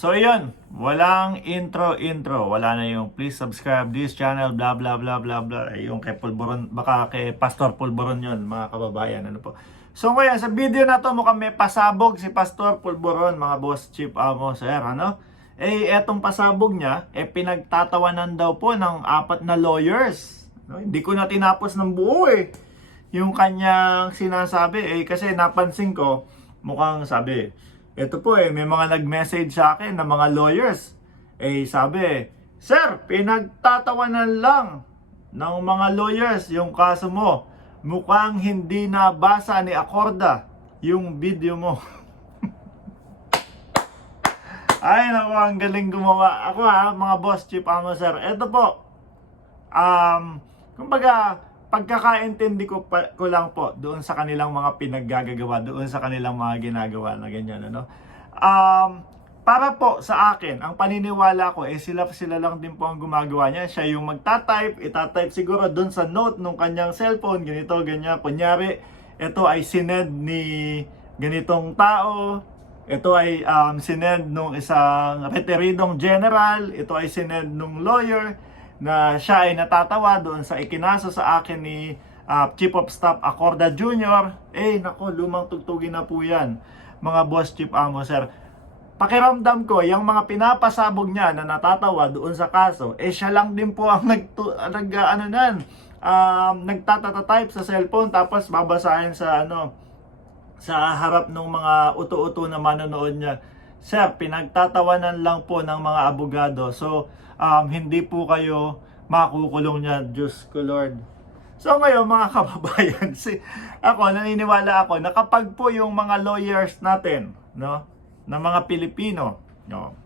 So yun, walang intro, wala na yung please subscribe this channel, blah blah blah blah blah. Yung kay Pulboron, baka kay Pastor Pulboron yun, mga kababayan, ano po. So ngayon, sa video na to mukhang may pasabog si Pastor Pulboron, mga boss, chief amo, sir, ano. Etong pasabog niya, pinagtatawanan daw po ng 4 na lawyers. No? Hindi ko na tinapos ng buo yung kanyang sinasabi, kasi napansin ko, mukhang sabi, ito po may mga nag-message sa akin na mga lawyers. Sabi, Sir, pinagtatawanan lang ng mga lawyers yung kaso mo. Mukhang hindi nabasa ni Acorda yung video mo. Ay, naku, ang galing gumawa. Ako mga boss, chief amo, sir. Ito po, kumbaga, pagkakaintindi ko lang po doon sa kanilang mga pinaggagawa, doon sa kanilang mga ginagawa na ganyan, ano. Para po sa akin, ang paniniwala ko sila lang din po ang gumagawa niya. Siya yung itatype siguro doon sa note ng kanyang cellphone, ganito, ganyan. Kunyari, ito ay sinend ni ganitong tao, ito ay sinend nung isang retiridong general, ito ay sinend nung lawyer, na siya ay natatawa doon sa ikinaso sa akin ni Chief of Staff Acorda Jr. Nako, lumang tugtugin na po yan, mga boss, chief amo, sir. Pakiramdam ko, yung mga pinapasabog niya na natatawa doon sa kaso, siya lang din po ang nagtatatype sa cellphone, tapos babasahin sa sa harap ng mga uto-uto na manonood niya. Sir, pinagtatawanan lang po ng mga abogado. So, hindi po kayo makukulong niya. Diyos ko Lord. So ngayon mga kababayan, naniniwala ako na kapag po yung mga lawyers natin, no, na mga Pilipino, no,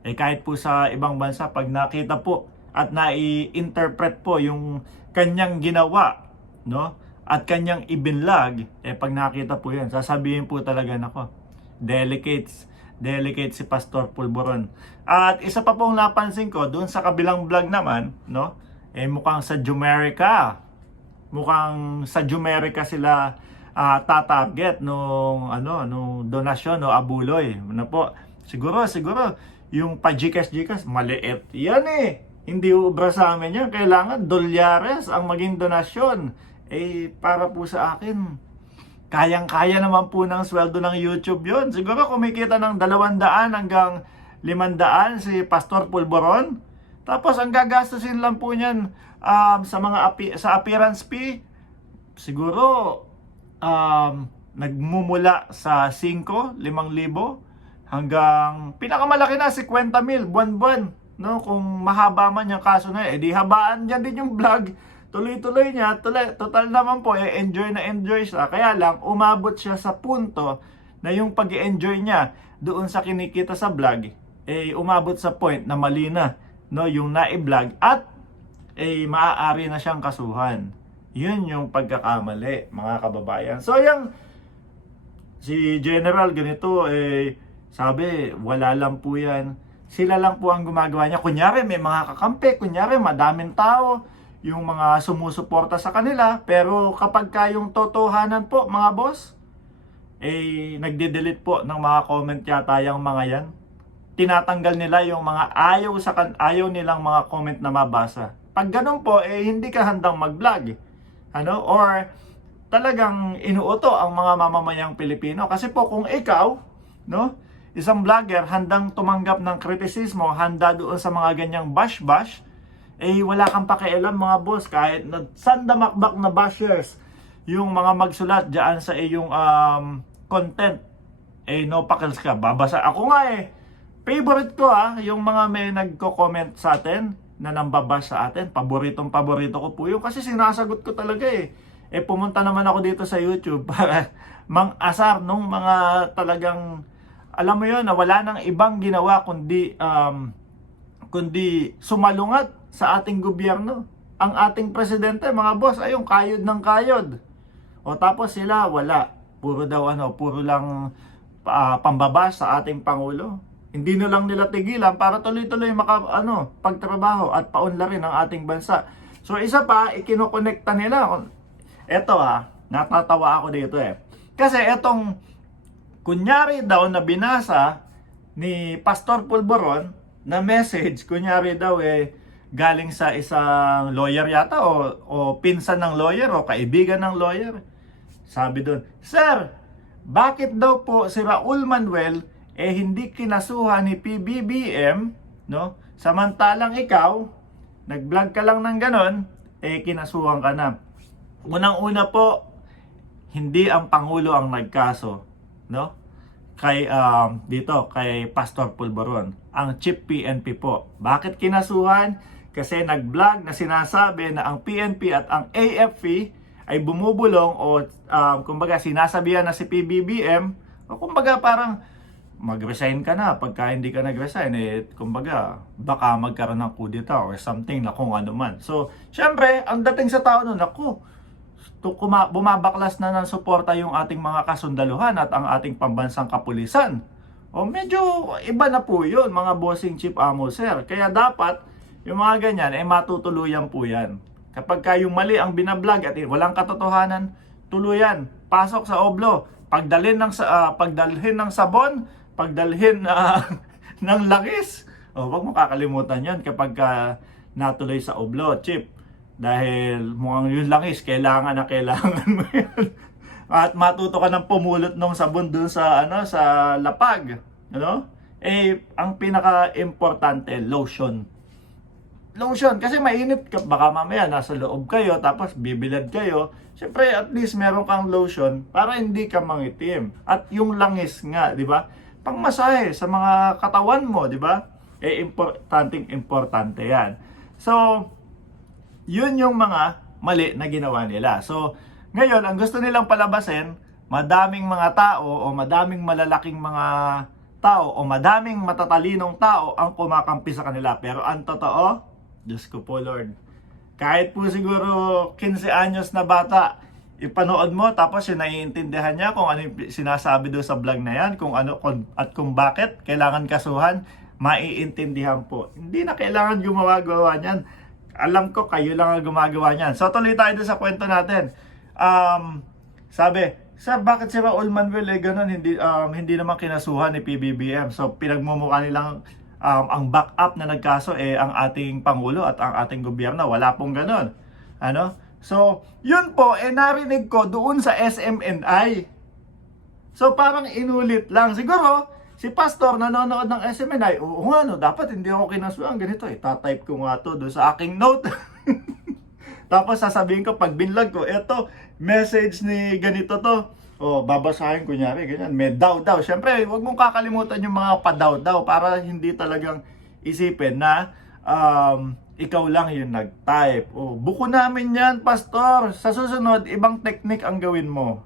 kahit po sa ibang bansa, pag nakita po at nai-interpret po yung kanyang ginawa, no, at kanyang ibinlag, pag nakita po yun, sasabihin po talaga, nako, delicate si Pastor Pulboron. At isa pa pong napansin ko doon sa kabilang vlog naman, no? Mukhang sa Jumerica. Mukhang sa Jumerica sila tatarget nung donasyon no abuloy. Ano po? Siguro yung pa-Gcash maliit. Yan hindi ubra sa amin yan. Kailangan dolyares ang maging donasyon. Para po sa akin, kayang-kaya naman po ng sweldo ng YouTube yon. Siguro kumikita ng 200 hanggang 500 si Pastor Pulboron. Tapos ang gagastusin lang po niyan sa appearance fee, siguro nagmumula sa 5,000 hanggang pinakamalaki na 50,000 buwan-buwan, no? Kung mahaba man yung kaso na di habaan niya din yung vlog. Tuloy-tuloy niya, total naman po, enjoy na enjoy siya. Kaya lang, umabot siya sa punto na yung pag-enjoy niya doon sa kinikita sa vlog, umabot sa point na mali na, no, yung na-vlog at maaari na siyang kasuhan. Yun yung pagkakamali, mga kababayan. So, si General ganito, sabi, wala lang po yan. Sila lang po ang gumagawa niya. Kunyari, may mga kakampi, kunyari, madaming tao, yung mga sumusuporta sa kanila, pero kapag yung totohanan po, mga boss, nagde-delete po ng mga comment yata yung mga yan. Tinatanggal nila yung mga ayaw nilang mga comment na mabasa. Pag ganun po, hindi ka handang mag-vlog. Or talagang inuuto ang mga mamamayang Pilipino. Kasi po kung ikaw, no, isang vlogger, handang tumanggap ng kritisismo, handa doon sa mga ganyang bash-bash, wala kang pakialam, mga boss, kahit sandamakbak na bashers yung mga magsulat dyan sa iyong content, no pakils ka, babasa. Ako nga favorite ko yung mga may nagko-comment sa atin na nambabash sa atin, paborito ko po yun, kasi sinasagot ko talaga pumunta naman ako dito sa YouTube para mang-asar nung mga talagang, alam mo yun, na wala nang ibang ginawa kundi sumalungat sa ating gobyerno. Ang ating presidente, mga boss, ayun, kayod ng kayod. Tapos sila, wala. Puro lang pambabash sa ating Pangulo. Hindi na lang nila tigilan para tuloy-tuloy pagtrabaho at paunlarin ang ating bansa. So isa pa, ikinokonekta nila. Eto natatawa ako dito Kasi etong, kunyari daw na binasa ni Pastor Pulboron na message, kunyari daw galing sa isang lawyer yata o pinsan ng lawyer o kaibigan ng lawyer. Sabi doon, "Sir, bakit daw po si Raul Manuel hindi kinasuhan ni PBBM, no? Samantalang ikaw, nag-vlog ka lang ng ganon, kinasuhan ka na." Unang-una po, hindi ang Pangulo ang nagkaso, no? Kay Pastor Pulboron, ang Chief PNP po. Bakit kinasuhan? Kasi nag-vlog na sinasabi na ang PNP at ang AFP ay bumubulong o kumbaga sinasabihan na si PBBM o kumbaga parang mag-resign ka na pagka hindi ka nag-resign kumbaga baka magkaroon ng kudeta or something na kung ano man. So, syempre, ang dating sa tao nun, bumabaklas na ng suporta yung ating mga kasundaluhan at ang ating pambansang kapulisan. O medyo iba na po yun, mga bossing chief amo sir. Kaya dapat, yung mga ganyan, matutuluyan po yan. Kapag yung mali ang binablog at walang katotohanan, tuluyan, pasok sa oblo, pagdalhin ng sabon, pagdalhin ng langis. Huwag mo kakalimutan yan kapag natuloy sa oblo, chief. Dahil mukhang yung langis, kailangan mo yan. At matuto ka ng pumulot ng sabon dun sa lapag, ano? Ang pinaka-importante, lotion. Lotion kasi mainit ka, baka mamaya nasa loob kayo tapos bibilad kayo. Siyempre at least meron kang lotion para hindi ka mangitim. At yung langis nga, di ba? Pangmasahe sa mga katawan mo, di ba? Importante 'yan. So, yun yung mga mali na ginawa nila. So, ngayon, ang gusto nilang palabasin, madaming mga tao o madaming malalaking mga tao o madaming matatalinong tao ang kumakampi sa kanila. Pero ang totoo, Diyos ko po Lord, kahit po siguro 15 anyos na bata, ipanood mo tapos yung naiintindihan niya kung ano yung sinasabi doon sa vlog na yan, at kung bakit kailangan kasuhan, maiintindihan po. Hindi na kailangan gumawa niyan. Alam ko kayo lang ang gumagawa niyan. So tuloy tayo sa kwento natin. Sabi, "Sir, bakit si Raul Manuel ganun, hindi naman kinasuhan ni PBBM?" So pinagmumukha nilang ang backup na nagkaso ang ating Pangulo at ang ating gobyerno. Wala pong ganun. Ano? So, yun po narinig ko doon sa SMNI. So parang inulit lang. Siguro si Pastor nanonood ng SMNI, oo nga dapat hindi ako kinasuhan ganito. Tatype ko nga to doon sa aking note. Tapos sasabihin ko pag binlog ko, eto, message ni ganito to. Babasahin kunyari, ganyan. May daw. Siyempre, huwag mong kakalimutan yung mga padaw para hindi talagang isipin na ikaw lang yung nag-type. Buko namin yan, Pastor. Sa susunod, ibang technique ang gawin mo.